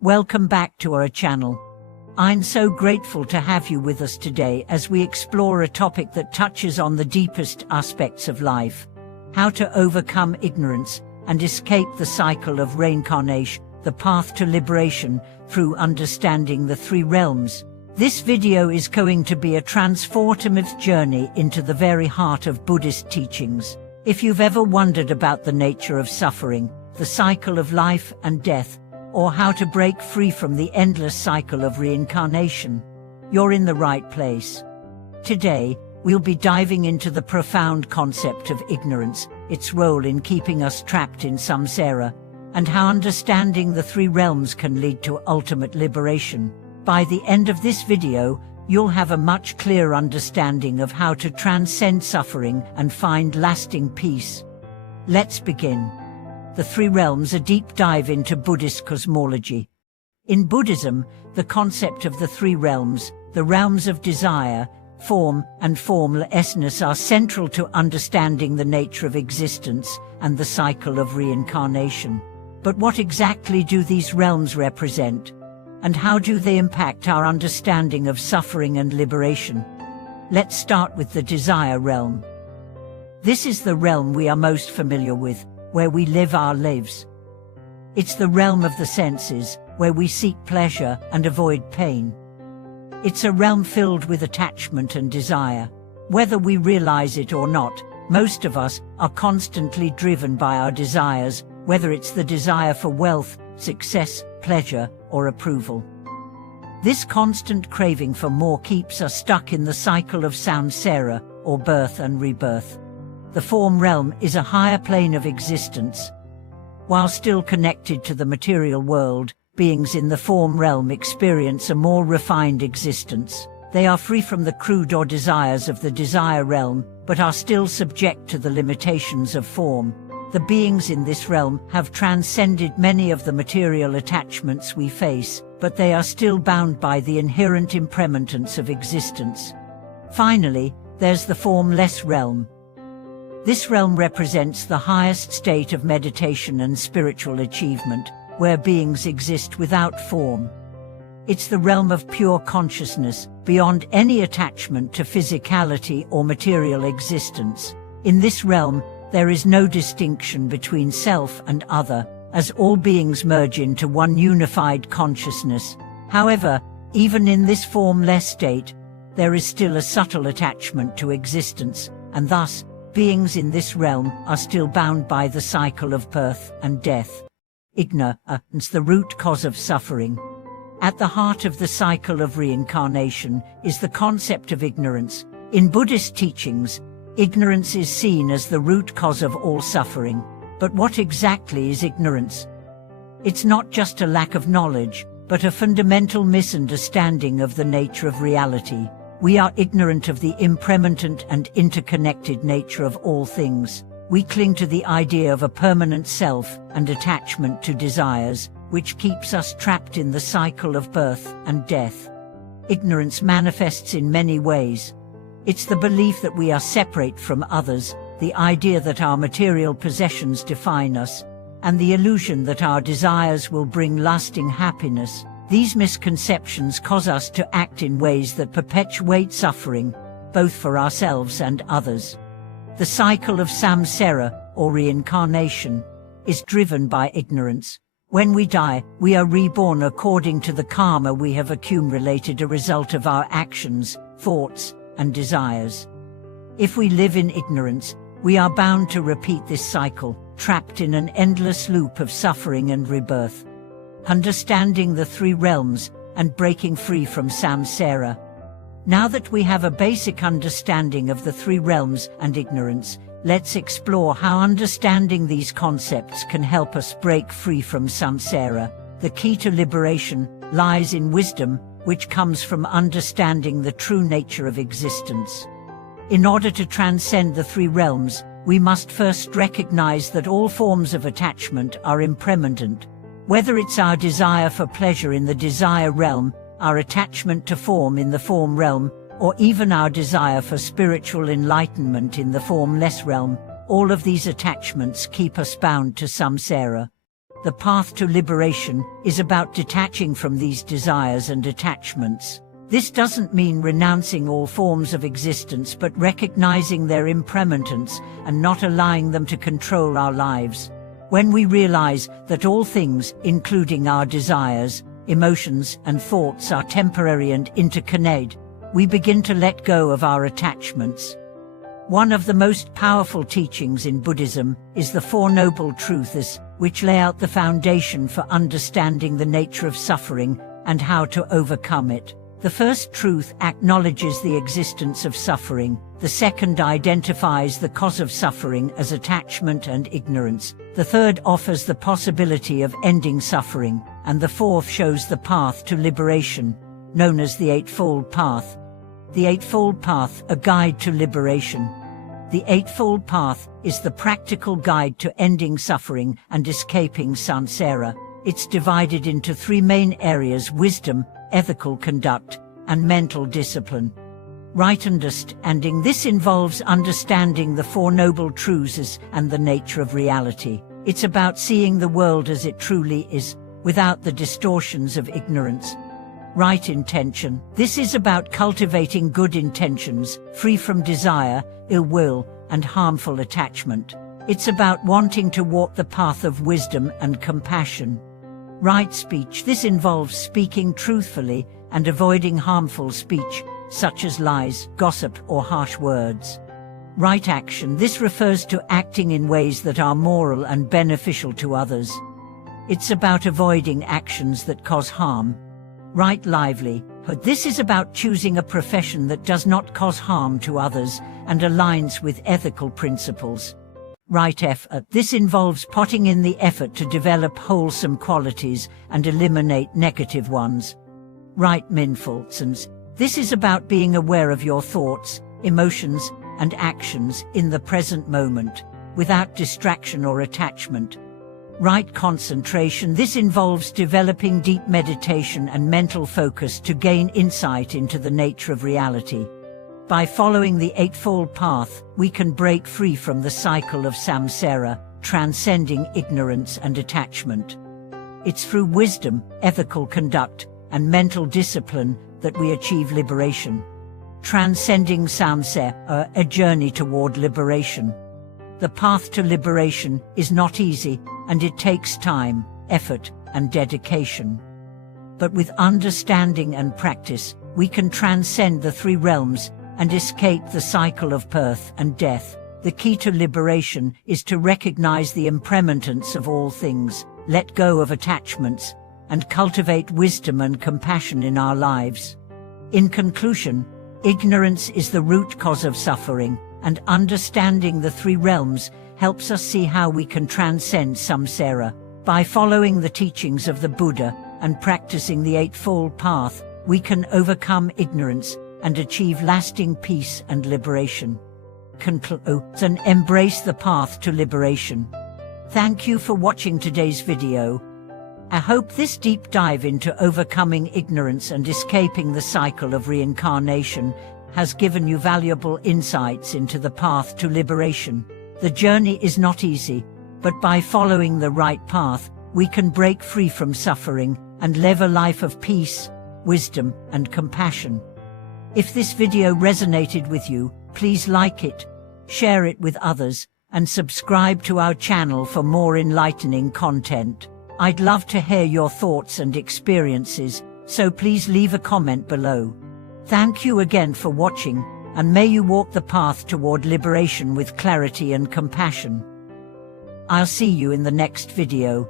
Welcome back to our channel. I'm so grateful to have you with us today as we explore a topic that touches on the deepest aspects of life: how to overcome ignorance and escape the cycle of reincarnation, the path to liberation through understanding the three realms. This video is going to be a transformative journey into the very heart of Buddhist teachings. If you've ever wondered about the nature of suffering, the cycle of life and death, or how to break free from the endless cycle of reincarnation, you're in the right place. Today, we'll be diving into the profound concept of ignorance, its role in keeping us trapped in samsara, and how understanding the three realms can lead to ultimate liberation. By the end of this video, you'll have a much clearer understanding of how to transcend suffering and find lasting peace. Let's begin. The three realms: a deep dive into Buddhist cosmology. In Buddhism, the concept of the three realms, the realms of desire, form, and formlessness, are central to understanding the nature of existence and the cycle of reincarnation. But what exactly do these realms represent? And how do they impact our understanding of suffering and liberation? Let's start with the desire realm. This is the realm we are most familiar with, where we live our lives. It's the realm of the senses, where we seek pleasure and avoid pain. It's a realm filled with attachment and desire. Whether we realize it or not, most of us are constantly driven by our desires, whether it's the desire for wealth, success, pleasure, or approval. This constant craving for more keeps us stuck in the cycle of samsara, or birth and rebirth. The form realm is a higher plane of existence. While still connected to the material world, beings in the form realm experience a more refined existence. They are free from the crude or desires of the desire realm, but are still subject to the limitations of form. The beings in this realm have transcended many of the material attachments we face, but they are still bound by the inherent impermanence of existence. Finally, there's the formless realm. This realm represents the highest state of meditation and spiritual achievement, where beings exist without form. It's the realm of pure consciousness, beyond any attachment to physicality or material existence. In this realm, there is no distinction between self and other, as all beings merge into one unified consciousness. However, even in this formless state, there is still a subtle attachment to existence, and thus, beings in this realm are still bound by the cycle of birth and death. Ignorance, the root cause of suffering. At the heart of the cycle of reincarnation is the concept of ignorance. In Buddhist teachings, ignorance is seen as the root cause of all suffering. But what exactly is ignorance? It's not just a lack of knowledge, but a fundamental misunderstanding of the nature of reality. We are ignorant of the impermanent and interconnected nature of all things. We cling to the idea of a permanent self and attachment to desires, which keeps us trapped in the cycle of birth and death. Ignorance manifests in many ways. It's the belief that we are separate from others, the idea that our material possessions define us, and the illusion that our desires will bring lasting happiness. These misconceptions cause us to act in ways that perpetuate suffering, both for ourselves and others. The cycle of samsara, or reincarnation, is driven by ignorance. When we die, we are reborn according to the karma we have accumulated, a result of our actions, thoughts, and desires. If we live in ignorance, we are bound to repeat this cycle, trapped in an endless loop of suffering and rebirth. Understanding the three realms and breaking free from samsara. Now that we have a basic understanding of the three realms and ignorance, let's explore how understanding these concepts can help us break free from samsara. The key to liberation lies in wisdom, which comes from understanding the true nature of existence. In order to transcend the three realms, we must first recognize that all forms of attachment are impermanent. Whether it's our desire for pleasure in the desire realm, our attachment to form in the form realm, or even our desire for spiritual enlightenment in the formless realm, all of these attachments keep us bound to samsara. The path to liberation is about detaching from these desires and attachments. This doesn't mean renouncing all forms of existence, but recognizing their impermanence and not allowing them to control our lives. When we realize that all things, including our desires, emotions, and thoughts, are temporary and interconnected, we begin to let go of our attachments. One of the most powerful teachings in Buddhism is the Four Noble Truths, which lay out the foundation for understanding the nature of suffering and how to overcome it. The first truth acknowledges the existence of suffering. The second identifies the cause of suffering as attachment and ignorance. The third offers the possibility of ending suffering. And the fourth shows the path to liberation, known as the Eightfold Path. The Eightfold Path, a guide to liberation. The Eightfold Path is the practical guide to ending suffering and escaping samsara. It's divided into three main areas: wisdom, ethical conduct, and mental discipline. Right understanding. This involves understanding the Four Noble Truths and the nature of reality. It's about seeing the world as it truly is, without the distortions of ignorance. Right intention. This is about cultivating good intentions, free from desire, ill will, and harmful attachment. It's about wanting to walk the path of wisdom and compassion. Right speech. This involves speaking truthfully and avoiding harmful speech, such as lies, gossip, or harsh words. Right action. This refers to acting in ways that are moral and beneficial to others. It's about avoiding actions that cause harm. Right livelihood. This is about choosing a profession that does not cause harm to others and aligns with ethical principles. Right effort. This involves putting in the effort to develop wholesome qualities and eliminate negative ones. Right mindfulness. This is about being aware of your thoughts, emotions, and actions in the present moment, without distraction or attachment. Right concentration. This involves developing deep meditation and mental focus to gain insight into the nature of reality. By following the Eightfold Path, we can break free from the cycle of samsara, transcending ignorance and attachment. It's through wisdom, ethical conduct, and mental discipline that we achieve liberation. Transcending samsara, a journey toward liberation. The path to liberation is not easy, and it takes time, effort, and dedication. But with understanding and practice, we can transcend the three realms and escape the cycle of birth and death. The key to liberation is to recognize the impermanence of all things, let go of attachments, and cultivate wisdom and compassion in our lives. In conclusion, ignorance is the root cause of suffering, and understanding the three realms helps us see how we can transcend samsara. By following the teachings of the Buddha and practicing the Eightfold Path, we can overcome ignorance and achieve lasting peace and liberation. Conclude and embrace the path to liberation. Thank you for watching today's video. I hope this deep dive into overcoming ignorance and escaping the cycle of reincarnation has given you valuable insights into the path to liberation. The journey is not easy, but by following the right path, we can break free from suffering and live a life of peace, wisdom, and compassion. If this video resonated with you, please like it, share it with others, and subscribe to our channel for more enlightening content. I'd love to hear your thoughts and experiences, so please leave a comment below. Thank you again for watching, and may you walk the path toward liberation with clarity and compassion. I'll see you in the next video.